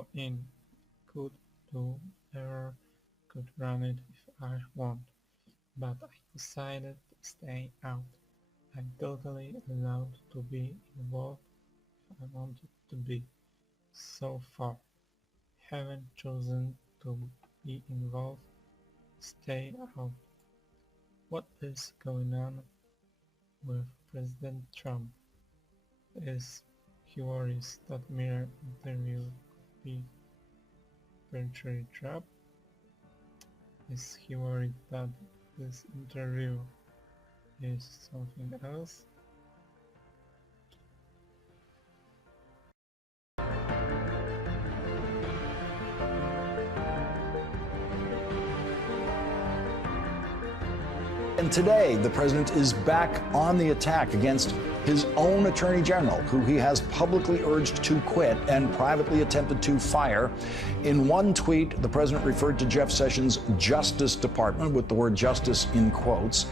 go in. Could do error, could run it if I want. But I decided to stay out. I'm totally allowed to be involved if I wanted to be. So far, haven't chosen to be involved. Stay out. What is going on with President Trump? Is he worries that mere interview could be perjury trap? Is he worried that this interview is something else? And today, the president is back on the attack against his own attorney general, who he has publicly urged to quit and privately attempted to fire. In one tweet, the president referred to Jeff Sessions' Justice Department with the word justice in quotes.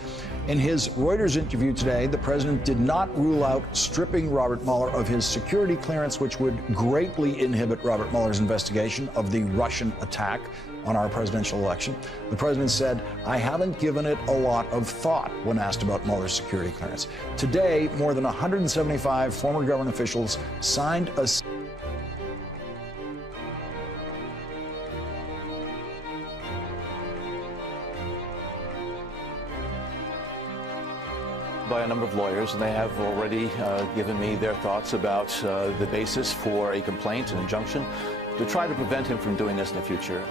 In his Reuters interview today, the president did not rule out stripping Robert Mueller of his security clearance, which would greatly inhibit Robert Mueller's investigation of the Russian attack on our presidential election. The president said, "I haven't given it a lot of thought," when asked about Mueller's security clearance. Today, more than 175 former government officials signed a by a number of lawyers, and they have already given me their thoughts about the basis for a complaint, an injunction, to try to prevent him from doing this in the future.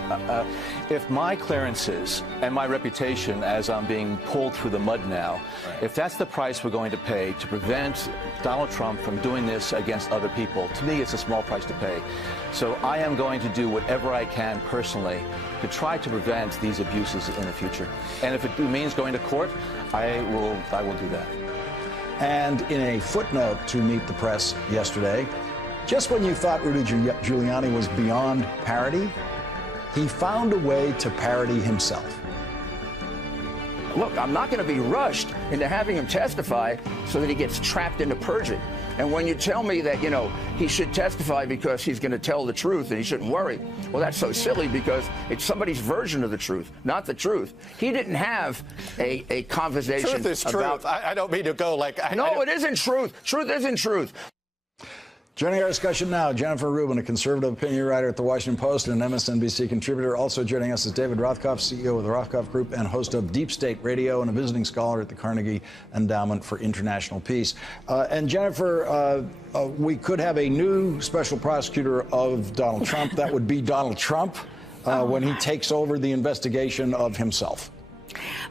If my clearances and my reputation as I'm being pulled through the mud now, if that's the price we're going to pay to prevent Donald Trump from doing this against other people, to me it's a small price to pay. So I am going to do whatever I can personally to try to prevent these abuses in the future. And if it means going to court, I will do that. And in a footnote to Meet the Press yesterday, just when you thought Rudy Giuliani was beyond parody, he found a way to parody himself. Look, I'm not going to be rushed into having him testify so that he gets trapped into perjury. And when you tell me that, you know, he should testify because he's going to tell the truth and he shouldn't worry, well, that's so silly because it's somebody's version of the truth, not the truth. He didn't have a conversation. Truth is truth. I don't mean to go like... No, it isn't truth. Truth isn't truth. Joining our discussion now, Jennifer Rubin, a conservative opinion writer at The Washington Post and an MSNBC contributor. Also joining us is David Rothkopf, CEO of the Rothkopf Group and host of Deep State Radio and a visiting scholar at the Carnegie Endowment for International Peace. And Jennifer, we could have a new special prosecutor of Donald Trump. That would be Donald Trump when he takes over the investigation of himself.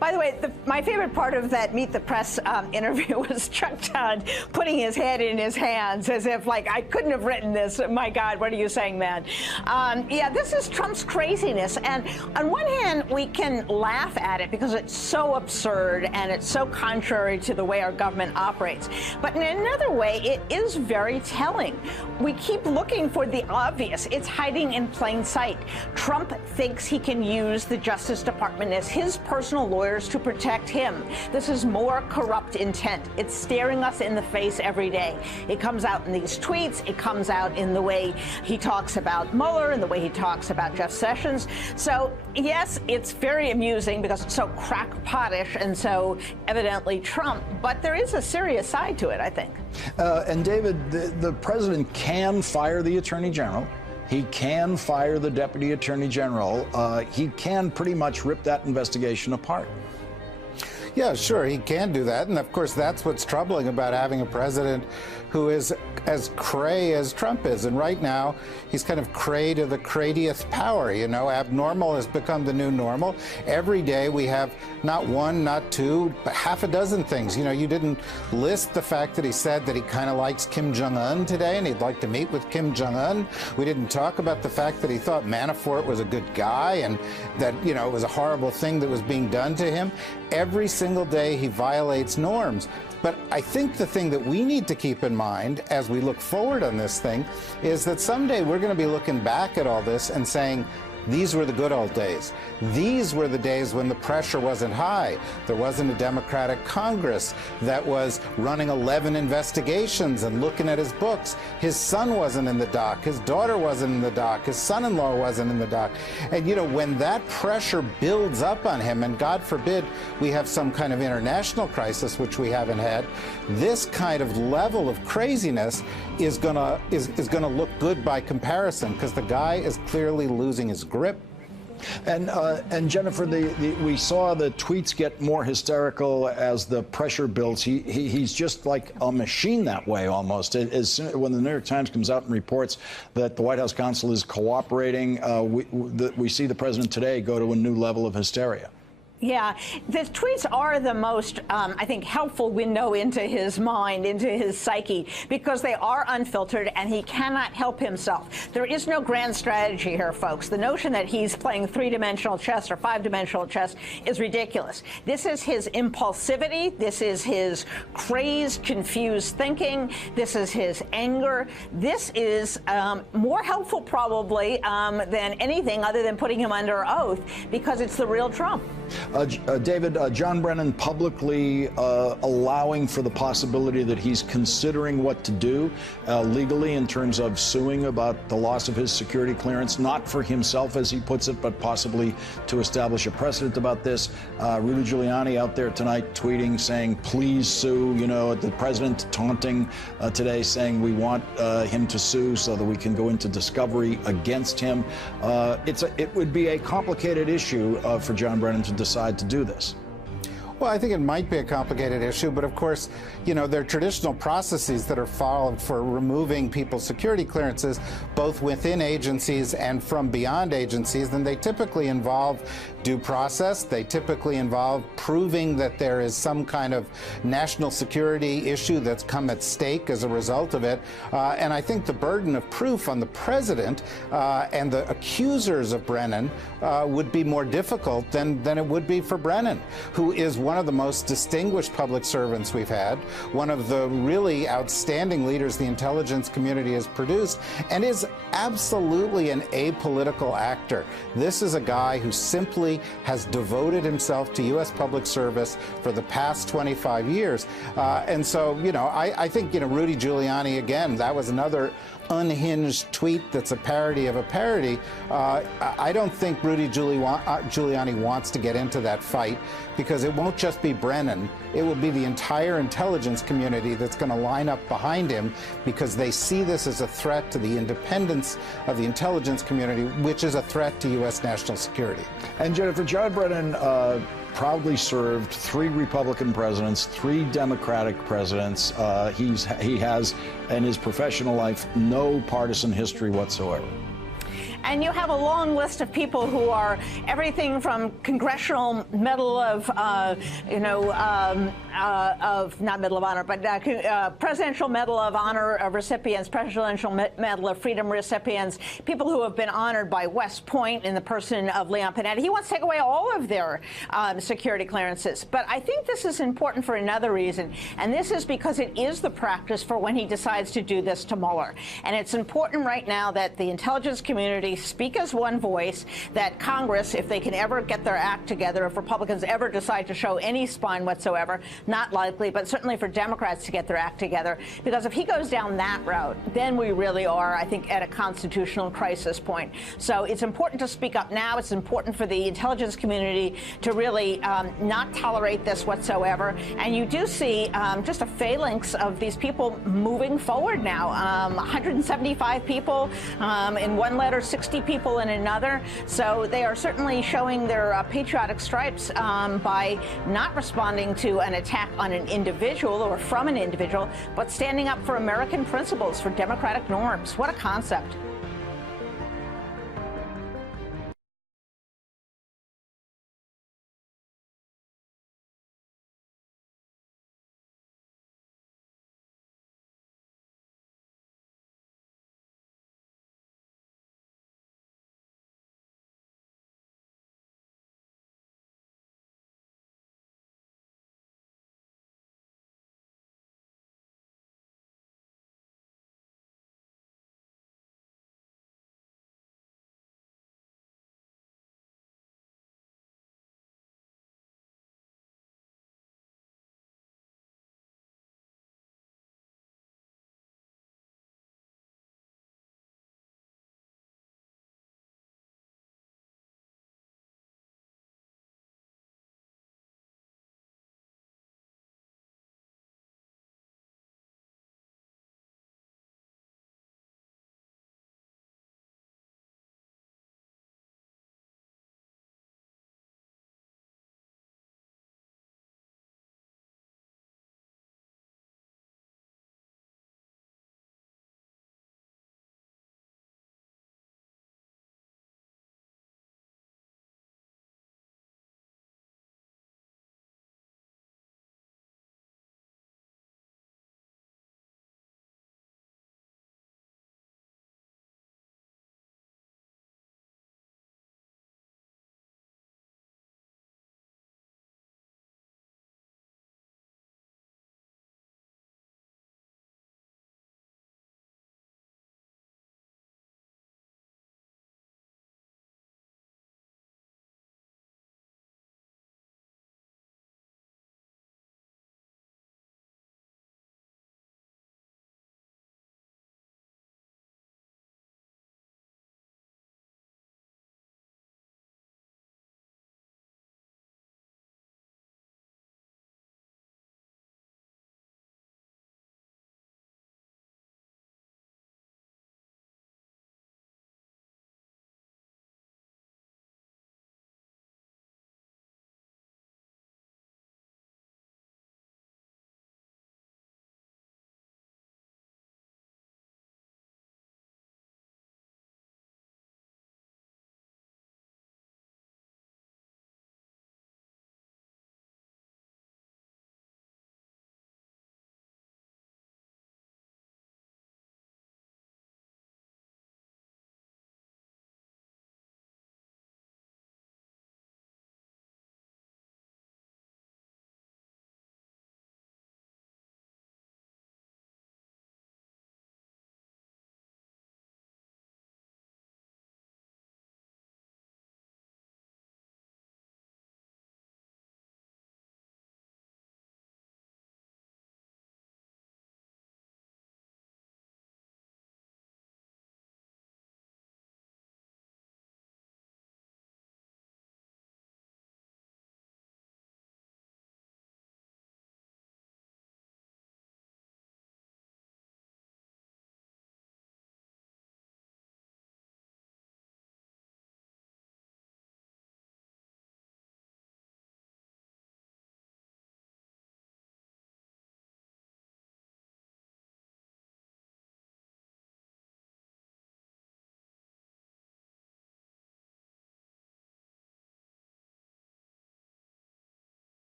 By the way, my favorite part of that Meet the Press interview was Chuck Todd putting his head in his hands as if, like, I couldn't have written this. My God, what are you saying, man? Yeah, this is Trump's craziness. And on one hand, we can laugh at it because it's so absurd and it's so contrary to the way our government operates. But in another way, it is very telling. We keep looking for the obvious. It's hiding in plain sight. Trump thinks he can use the Justice Department as his personal lawyers to protect him. This is more corrupt intent. It's staring us in the face every day. It comes out in these tweets. It comes out in the way he talks about Mueller and the way he talks about Jeff Sessions. So, yes, it's very amusing because it's so crackpotish and so evidently Trump, but there is a serious side to it, I think. And David, the president can fire the attorney general. He can fire the deputy attorney general. He can pretty much rip that investigation apart. Yeah, sure, he can do that. And of course, that's what's troubling about having a president who is as cray as Trump is. And right now, he's kind of cray to the craydiest power. You know, abnormal has become the new normal. Every day we have not one, not two, but half a dozen things. You know, you didn't list the fact that he said that he kind of likes Kim Jong-un today and he'd like to meet with Kim Jong-un. We didn't talk about the fact that he thought Manafort was a good guy and that, you know, it was a horrible thing that was being done to him. Every single day he violates norms. But I think the thing that we need to keep in mind as we look forward on this thing is that someday we're going to be looking back at all this and saying, these were the good old days. These were the days when the pressure wasn't high. There wasn't a Democratic Congress that was running 11 investigations and looking at his books. His son wasn't in the dock. His daughter wasn't in the dock. His son-in-law wasn't in the dock. And, you know, when that pressure builds up on him, and God forbid we have some kind of international crisis, which we haven't had, this kind of level of craziness is gonna look good by comparison, because the guy is clearly losing his grip. And Jennifer, we saw the tweets get more hysterical as the pressure builds. He's just like a machine that way almost. When the New York Times comes out and reports that the White House counsel is cooperating, we see the president today go to a new level of hysteria. Yeah, the tweets are the most, I think, helpful window into his mind, into his psyche, because they are unfiltered and he cannot help himself. There is no grand strategy here, folks. The notion that he's playing three-dimensional chess or five-dimensional chess is ridiculous. This is his impulsivity. This is his crazed, confused thinking. This is his anger. This is more helpful, probably, than anything other than putting him under oath, because it's the real Trump. David, John Brennan publicly allowing for the possibility that he's considering what to do legally in terms of suing about the loss of his security clearance, not for himself, as he puts it, but possibly to establish a precedent about this. Rudy Giuliani out there tonight tweeting, saying, please sue. You know, the president taunting today, saying we want him to sue so that we can go into discovery against him. It would be a complicated issue for John Brennan to decide to do this. Well, I think it might be a complicated issue, but of course, you know, there are traditional processes that are followed for removing people's security clearances, both within agencies and from beyond agencies, and they typically involve due process. They typically involve proving that there is some kind of national security issue that's come at stake as a result of it. And I think the burden of proof on the president and the accusers of Brennan would be more difficult than it would be for Brennan, who is one of the most distinguished public servants we've had, one of the really outstanding leaders the intelligence community has produced, and is absolutely an apolitical actor. This is a guy who simply has devoted himself to U.S. public service for the past 25 years. And so, you know, I think, you know, Rudy Giuliani, again, that was another unhinged tweet that's a parody of a parody. I don't think Rudy Giuliani wants to get into that fight, because it won't just be Brennan. It will be the entire intelligence community that's going to line up behind him, because they see this as a threat to the independence of the intelligence community, which is a threat to U.S. national security. And Jennifer, John Brennan proudly served 3 Republican presidents, 3 Democratic presidents. He has, in his professional life, no partisan history whatsoever. And you have a long list of people who are everything from Congressional Medal of, not Medal of Honor, but Presidential Medal of Honor recipients, Presidential Medal of Freedom recipients, people who have been honored by West Point in the person of Leon Panetta. He wants to take away all of their security clearances. But I think this is important for another reason, and this is because it is the practice for when he decides to do this to Mueller. And it's important right now that the intelligence community speak as one voice, that Congress, if they can ever get their act together, if Republicans ever decide to show any spine whatsoever, not likely, but certainly for Democrats to get their act together, because if he goes down that route, then we really are, I think, at a constitutional crisis point. So it's important to speak up now. It's important for the intelligence community to really not tolerate this whatsoever. And you do see just a phalanx of these people moving forward now. 175 people in one letter, 60 people in another. So they are certainly showing their patriotic stripes by not responding to an attack on an individual or from an individual, but standing up for American principles, for democratic norms. What a concept.